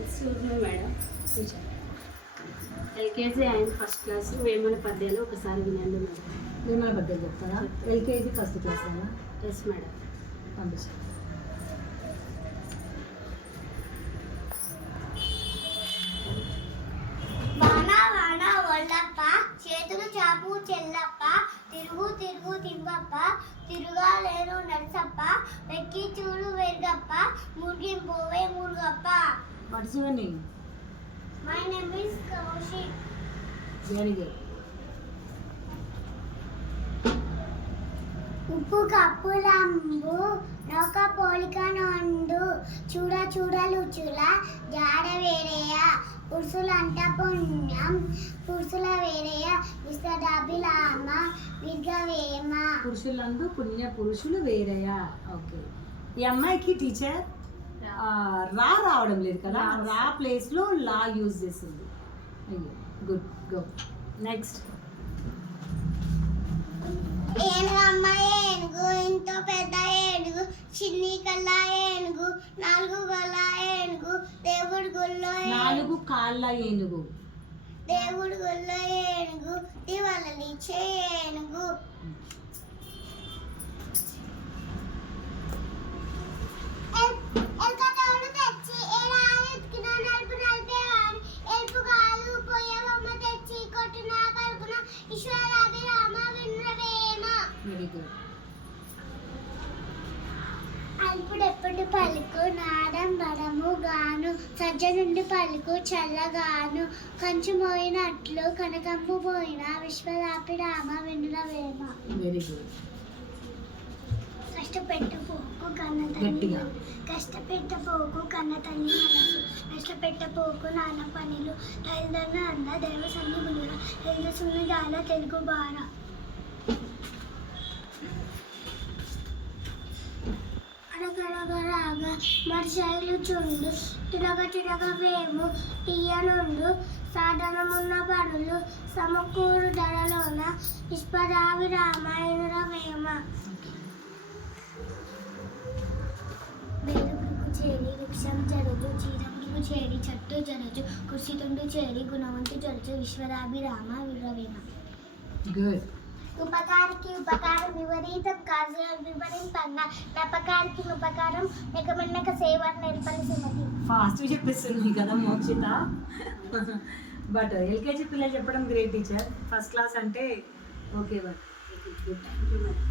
Excuse me madam. Teacher LKG and first class Vemana పద్యాలు ఒకసారి వినండి మేడం. వేమన పద్యాలు చెప్తారా? ఎల్కేజీ ఫస్ట్ క్లాస్ అలా? Yes madam. పంపించాను. వాన వాన ఒళ్ళప్ప చేతులు చాపు చెల్లప్ప తిరుగు తిరుగు తిమ్మప్ప తిరుగాలేను నరసప్ప వెక్కి చూడు వెర్గప్ప మురిగింపోవే మురుగప్ప. What's your name? My name is Kaushik. Very good. ఉప్పు కప్పులంబు నౌక పోలిక నొండు చూడ చూడలుచుల జాడ వేరేయ పురుషులంట పుణ్యం పురుషుల వేరేయ విస్తడాభిలామ విర్గవేమ. పురుషులందు పుణ్య పురుషులు వేరయ్యా. ఓకే. ఈ అమ్మాయికి టీచర్ రావడం లేదు కదా, రా ప్లేస్లో లా యూజ్ చేసింది. అయ్యో గుడ్. Go next. ఏనుగమ్మ ఏనుగు ఇంతో పెద్ద ఏనుగు చిన్ని కల్లా ఏనుగు నాలుగు గల్ల ఏనుగు దేవుడి గుళ్ళో నాలుగు కాళ్ళ ఏనుగు దేవుడి గుళ్ళో ఏనుగు దివలలిచ్చే ఏనుగు. ఎల్కతోడు తెచ్చి ఏడాది ఎత్తుకిన నలుపు నలిపేవాడు ఎలుపు కాదు పోయేవమ్మ తెచ్చి కొట్టిన పలుకున ఈశ్వరాభిరామ వినురవేమ. Very good. అల్పుడెప్పుడు పలుకు నాదం బడము గాను సజ్జనుండి పలుకు చల్లగాను కంచు మోయినట్లు కనకంబు పోయిన విశ్వవ్యాపి రామ వెనురవేమ. Very good. కష్టపెట్టపోకు కన్న గట్టిగా. తల్లి కష్టపెట్టపోకు కన్న తల్లి మనసు నష్టపెట్టపోకు నాన్న పనులు తల్లిదండ్రుల అన్న దేవ సన్నిధుల హెల్ద సున్నిదాల తెలుగు బార. అడగడగరాగా మర్షాయిలు చుండు తిరగ తిరగ వేము తీయనుండు సాధనమున్న పనులు సమకూరు ధరలోన నిష్పదావి రామాయణుల వేమ. వేరుపురుగు చేరి వృక్షం జరజు చీరపురుగు చేరి చెట్టు జరజు కుర్షితుండు చేరి గుణవంతు జరజు విశ్వరాభిరామ విరవేమ. గుడ్. ఉపకారికి ఉపకారం విపరీతం కాజు విపరీతంగా నపకారికి ఉపకారం నెకమన్నక సేవ నేర్పలి సుమతి. ఫాస్ట్ చెప్పేస్తుంది కదా మోక్షిత. బట్ ఎల్కేజీ పిల్లలు చెప్పడం గ్రేట్ టీచర్. ఫస్ట్ క్లాస్ అంటే okay. But good. Thank you madam.